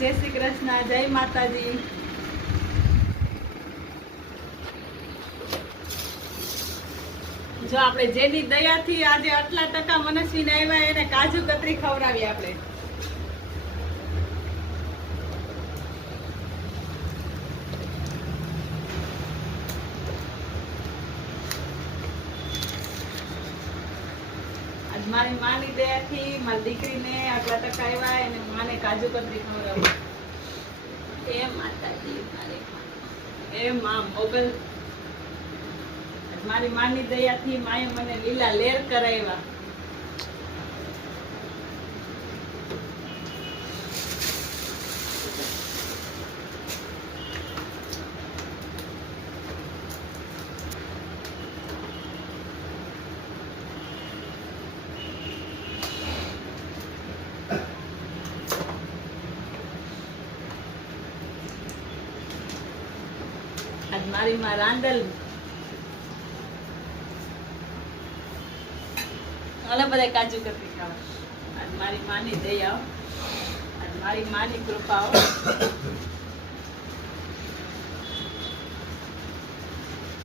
જય શ્રી કૃષ્ણ, જય માતાજી. જો આપણે જેની દયાથી આજે આટલા ટકા મનસ્વીને આવ્યા એને કાજુ કતરી ખવડાવી આપણે. આજ મારી માની દયાથી મારી દીકરીને આટલા ટકા આવ્યા એને માને કાજુ કતરી ખવડાવી. એ માતાજી મારી એ માં મોગલ. મારી માની દયાથી માએ મને લીલા લેર કરાવ્યા. આજ મારી માં રાંદલ અલા બધા કાજુ કતરી ખાવા. આજ મારી માની દયા, આજ મારી માની કૃપા.